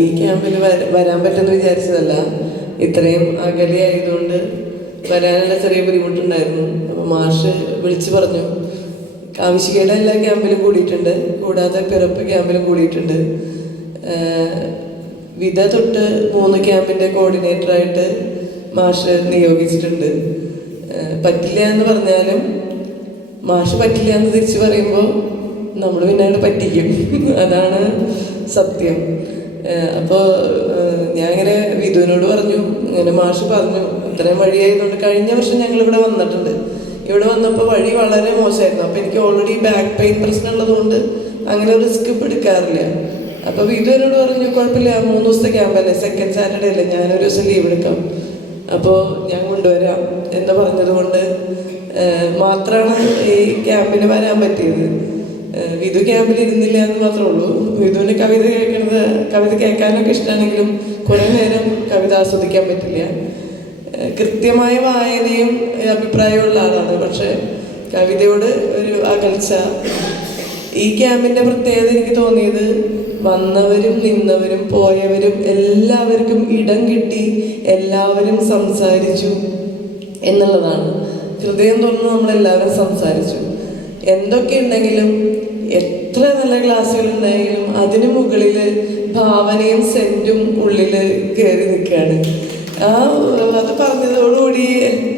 ഈ ക്യാമ്പിൽ വരാൻ പറ്റുമെന്ന് വിചാരിച്ചതല്ല. ഇത്രയും അകലെ ആയതുകൊണ്ട് വരാനുള്ള ചെറിയ ബുദ്ധിമുട്ടുണ്ടായിരുന്നു. അപ്പോൾ മാഷ് വിളിച്ചു പറഞ്ഞു, കാവിശ്ശികയുടെ എല്ലാ ക്യാമ്പിലും കൂടിയിട്ടുണ്ട്, കൂടാതെ പിറപ്പ് ക്യാമ്പിലും കൂടിയിട്ടുണ്ട്. വിധ തൊട്ട് 3 ക്യാമ്പിൻ്റെ കോർഡിനേറ്ററായിട്ട് മാഷ് നിയോഗിച്ചിട്ടുണ്ട്. പറ്റില്ല എന്ന് പറഞ്ഞാലും മാഷ് പറ്റില്ല എന്ന് തിരിച്ചു പറയുമ്പോൾ നമ്മൾ പിന്നീട് പറ്റിക്കും. അതാണ് സത്യം. അപ്പോൾ ഞാൻ ഇങ്ങനെ വിധുവിനോട് പറഞ്ഞു, ഇങ്ങനെ മാഷ് പറഞ്ഞു ഇത്രയും വഴിയായതുകൊണ്ട്. കഴിഞ്ഞ വർഷം ഞങ്ങളിവിടെ വന്നിട്ടുണ്ട്. ഇവിടെ വന്നപ്പോൾ വഴി വളരെ മോശമായിരുന്നു. അപ്പോൾ എനിക്ക് ഓൾറെഡി ബാക്ക് പെയിൻ പ്രശ്നം ഉള്ളതുകൊണ്ട് അങ്ങനെ റിസ്ക് എടുക്കാറില്ല. അപ്പോൾ വിധുവിനോട് പറഞ്ഞു, കുഴപ്പമില്ല, 3 ദിവസത്തെ ക്യാമ്പല്ലേ, സെക്കൻഡ് സാറ്റർഡേ അല്ലേ, ഞാനൊരു ദിവസം ലീവ് എടുക്കാം, അപ്പോൾ ഞാൻ കൊണ്ടുവരാം എന്ന് പറഞ്ഞത് കൊണ്ട് മാത്രമാണ് ഈ ക്യാമ്പിന് വരാൻ പറ്റിയത്. വിധു ക്യാമ്പിൽ ഇരുന്നില്ല എന്ന് മാത്രമേ ഉള്ളൂ. വിധുവിന് കവിത കേൾക്കാനൊക്കെ ഇഷ്ടമാണെങ്കിലും കുറേ നേരം കവിത ആസ്വദിക്കാൻ പറ്റില്ല. കൃത്യമായ വായനയും അഭിപ്രായമുള്ള ആളാണ്, പക്ഷെ കവിതയോട് ഒരു അകൽച്ച. ഈ ക്യാമ്പിൻ്റെ പ്രത്യേകത എനിക്ക് തോന്നിയത്, വന്നവരും നിന്നവരും പോയവരും എല്ലാവർക്കും ഇടം കിട്ടി, എല്ലാവരും സംസാരിച്ചു എന്നുള്ളതാണ്. ഹൃദയം തുറന്ന് നമ്മളെല്ലാവരും സംസാരിച്ചു. എന്തൊക്കെ ഉണ്ടെങ്കിലും, എത്ര നല്ല ക്ലാസ്സുകൾ ഉണ്ടെങ്കിലും അതിന് മുകളിൽ ഭാവനയും സെൻറ്റും ഉള്ളിൽ കയറി നിൽക്കുകയാണ്. അത് പറഞ്ഞതോടുകൂടി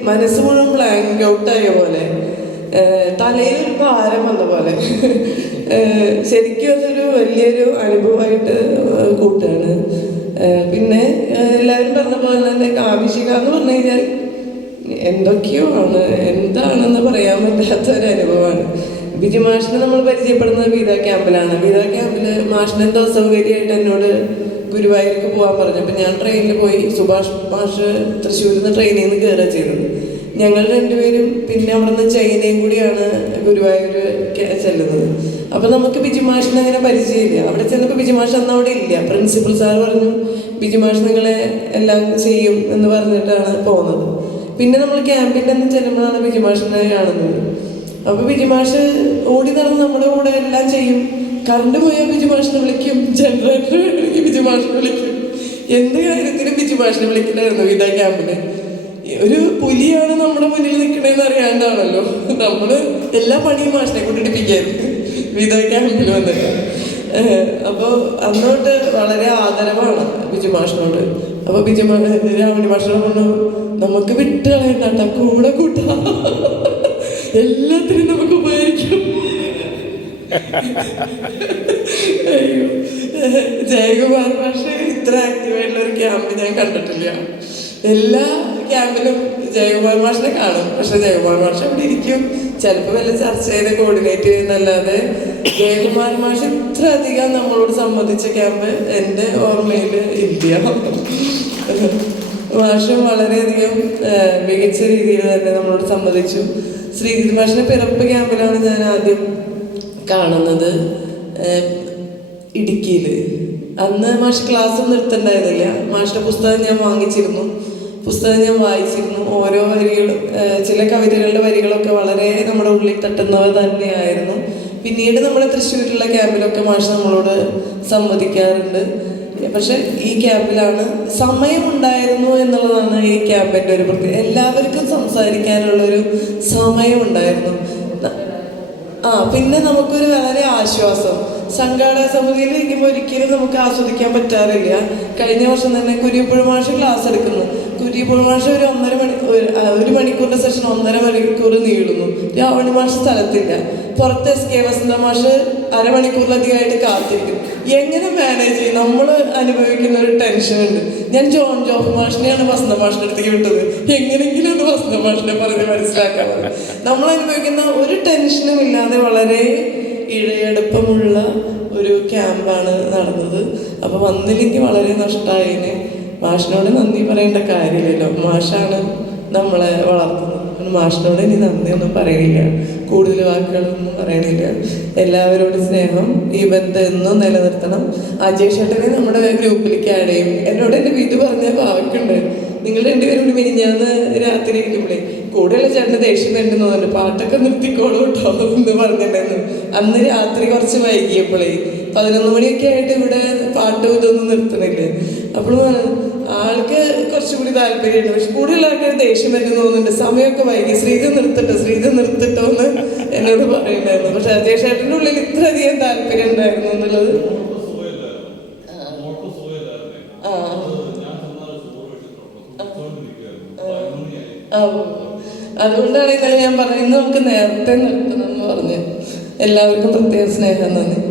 മനസ്സ് മുഴുവൻ ബ്ലാങ്ക് ഔട്ടായ പോലെ, തലയിൽ ഒരു ഭാരം വന്ന പോലെ. ശരിക്കും അതൊരു വലിയൊരു അനുഭവമായിട്ട് കൂട്ടുകയാണ്. പിന്നെ എല്ലാവരും പറഞ്ഞ പോലെ തന്നെ കാവിശ്ശിക എന്ന് പറഞ്ഞു കഴിഞ്ഞാൽ എന്തൊക്കെയോ ആണ്, എന്താണെന്ന് പറയാൻ പറ്റാത്തൊരു അനുഭവമാണ്. ബിജു മാഷിനെ നമ്മൾ പരിചയപ്പെടുന്നത് വിധ ക്യാമ്പിലാണ്. വിധ ക്യാമ്പിൽ മാഷിന് എന്തോ സൗകര്യമായിട്ട് എന്നോട് ഗുരുവായൂർക്ക് പോകാൻ പറഞ്ഞു. അപ്പം ഞാൻ ട്രെയിനിൽ പോയി. സുഭാഷ് മാഷ് തൃശ്ശൂരിൽ നിന്ന് ട്രെയിനിൽ നിന്ന് കയറുക ചെയ്തത്. ഞങ്ങൾ രണ്ടുപേരും പിന്നെ അവിടെ നിന്ന് ചൈനയും കൂടിയാണ് ഗുരുവായൂർ ചെല്ലുന്നത്. അപ്പം നമുക്ക് ബിജു മാഷിനെ അങ്ങനെ പരിചയമില്ല. അവിടെ ചെന്നപ്പോൾ ബിജു മാഷ് അന്ന് അവിടെ ഇല്ല. പ്രിൻസിപ്പൽ സാർ പറഞ്ഞു, ബിജു മാഷ് നിങ്ങളെ എല്ലാം ചെയ്യും എന്ന് പറഞ്ഞിട്ടാണ് പോകുന്നത്. പിന്നെ നമ്മൾ ക്യാമ്പിൻ്റെ അന്ന് ചെല്ലുമ്പോഴാണ് ബിജു മാഷിനെ കാണുന്നത്. അപ്പോൾ ബിജു മാഷ് ഓടി നടന്ന് നമ്മുടെ കൂടെ എല്ലാം ചെയ്യും. കറണ്ട് പോയാൽ ബിജു മാഷിനെ വിളിക്കും, ജനറേറ്റർ വേണമെങ്കിൽ ബിജു മാഷിനെ വിളിക്കും. എന്ത് കാര്യത്തിനും ബിജു മാഷിനെ വിളിക്കണമായിരുന്നു വിധ ക്യാമ്പിന്. ഒരു പുലിയാണ് നമ്മുടെ മുന്നിൽ നിൽക്കണേന്ന് അറിയാണ്ടാണല്ലോ നമ്മൾ എല്ലാ പണിയും മാഷിനെ കൊണ്ട് ഇടിപ്പിക്കായിരുന്നു വിധ ക്യാമ്പിൽ വന്നിട്ട്. അപ്പോൾ അന്നോട്ട് വളരെ ആദരവാണ് ബിജു മാഷിനോട്. അപ്പോൾ രാമണി മാഷിനോട് പറഞ്ഞു, നമുക്ക് വിട്ട് കളയണ്ട, കൂടെ കൂട്ടാ, എല്ലാത്തിനും നമുക്ക് ഉപകരിക്കും. അയ്യോ, ജയകുമാർ മാഷ് ഇത്ര ആക്റ്റീവായിട്ടുള്ള ഒരു ക്യാമ്പ് ഞാൻ കണ്ടിട്ടില്ല. എല്ലാ ക്യാമ്പിലും ജയകുമാർ മാഷിനെ കാണും, പക്ഷെ ജയകുമാർ മാഷ് അവിടെ ഇരിക്കും, ചിലപ്പോൾ വല്ല ചർച്ച ചെയ്ത് കോർഡിനേറ്റ് ചെയ്യുന്നല്ലാതെ ജയകുമാർ മാഷ് ഇത്ര അധികം നമ്മളോട് സംബന്ധിച്ച ക്യാമ്പ് എൻ്റെ ഓർമ്മയിൽ ഇല്ല. മാഷ് വളരെയധികം മികച്ച രീതിയിൽ തന്നെ നമ്മളോട് സംബന്ധിച്ചു. ശ്രീജിത് മാഷിന്റെ പിറപ്പ് ക്യാമ്പിലാണ് ഞാൻ ആദ്യം കാണുന്നത്, ഇടുക്കിയിൽ. അന്ന് മാഷ് ക്ലാസ് നിർത്തണ്ടായിരുന്നില്ല. മാഷിന്റെ പുസ്തകം ഞാൻ വാങ്ങിച്ചിരുന്നു, പുസ്തകം ഞാൻ വായിച്ചിരുന്നു. ഓരോ വരികളും, ചില കവിതകളുടെ വരികളൊക്കെ വളരെ നമ്മുടെ ഉള്ളിൽ തട്ടുന്നവ തന്നെയായിരുന്നു. പിന്നീട് നമ്മുടെ തൃശ്ശൂരിലുള്ള ക്യാമ്പിലൊക്കെ മാഷ് നമ്മളോട് സംവദിക്കാറുണ്ട്. പക്ഷെ ഈ ക്യാമ്പിലാണ് സമയമുണ്ടായിരുന്നു എന്നുള്ളതാണ് ഈ ക്യാമ്പിൻ്റെ ഒരു പ്രത്യേകത. എല്ലാവർക്കും സംസാരിക്കാനുള്ളൊരു സമയമുണ്ടായിരുന്നു. പിന്നെ നമുക്കൊരു വളരെ ആശ്വാസം. സംഘാടക സമിതിയിൽ ഇരിക്കുമ്പോൾ ഒരിക്കലും നമുക്ക് ആസ്വദിക്കാൻ പറ്റാറില്ല. കഴിഞ്ഞ വർഷം തന്നെ കുര്യപ്പുഴ മാഷ് ക്ലാസ് എടുക്കുന്നു. കുര്യപ്പുഴ മാഷ് ഒരു മണിക്കൂറിൻ്റെ സെഷൻ 1.5 മണിക്കൂർ നീളുന്നു. രാവണി മാഷ് സ്ഥലത്തില്ല. പുറത്ത് SK വസന്ത മാഷ് അരമണിക്കൂറിലധികമായിട്ട് കാത്തിരിക്കും. എങ്ങനെ മാനേജ് ചെയ്യും? നമ്മൾ അനുഭവിക്കുന്ന ഒരു ടെൻഷനുണ്ട്. ഞാൻ ജോൺ ജോബ് മാഷിനെയാണ് വസന്ത മാഷിൻ്റെ അടുത്തേക്ക് വിട്ടത്. എങ്ങനെയെങ്കിലും അത് വസന്ത മാഷിനെ പറഞ്ഞ് മനസ്സിലാക്കാൻ. നമ്മൾ അനുഭവിക്കുന്ന ഒരു ടെൻഷനും ഇല്ലാതെ വളരെ ഇഴയടുപ്പമുള്ള ഒരു ക്യാമ്പാണ് നടന്നത്. അപ്പോൾ വന്നില്ലെങ്കിൽ വളരെ നഷ്ടമായതിന് മാഷിനോട് നന്ദി പറയേണ്ട കാര്യമില്ലല്ലോ. മാഷാണ് നമ്മളെ വളർത്തുന്നത്. മാഷിനോട് ഇനി നന്ദിയൊന്നും പറയണില്ല, കൂടുതൽ വാക്കുകളൊന്നും പറയണില്ല. എല്ലാവരോടും സ്നേഹം, ഈ ബന്ധം എന്നും നിലനിർത്തണം. അജയ് ഷട്ടനെ നമ്മുടെ ഗ്രൂപ്പിലേക്ക് ആഡ് ചെയ്യും. എന്നോട് എൻ്റെ വീട്ടിൽ പറഞ്ഞ പാവയ്ക്കുണ്ട്, നിങ്ങൾ രണ്ടുപേരും കൂടി മിനിഞ്ഞാന്ന് രാത്രി ഇരിക്കുമ്പോഴേ കൂടെയുള്ള ചേട്ടന് ദേഷ്യം വരുന്നുണ്ടെന്ന് തോന്നുന്നു, പാട്ടൊക്കെ നിർത്തിക്കോളൂ കേട്ടോ എന്ന് പറഞ്ഞിട്ടുണ്ടായിരുന്നു. അന്ന് രാത്രി കുറച്ച് വൈകിയപ്പോഴേ 11 മണിയൊക്കെ ആയിട്ട് ഇവിടെ പാട്ടും ഇതൊന്നും നിർത്തണില്ല. അപ്പോൾ ആൾക്ക് കുറച്ചും കൂടി താല്പര്യമുണ്ട്, പക്ഷെ കൂടുതൽ ആൾക്കാർ ദേഷ്യം വരുന്നു തോന്നുന്നുണ്ട്, സമയമൊക്കെ വൈകി, ശ്രീധ നിർത്തിട്ടോ എന്ന് എന്നോട് പറയുന്നുണ്ടായിരുന്നു. പക്ഷെ അജയ് ചേട്ടൻ്റെ ഉള്ളിൽ ഇത്രയധികം താല്പര്യം ഉണ്ടായിരുന്നു എന്നുള്ളത്. അതുകൊണ്ടാണ് ഇന്നലെ ഞാൻ പറഞ്ഞത് ഇന്ന് നമുക്ക് നേരത്തെ നിർത്തണം എന്ന് പറഞ്ഞ്. എല്ലാവർക്കും പ്രത്യേക സ്നേഹം നന്ദി.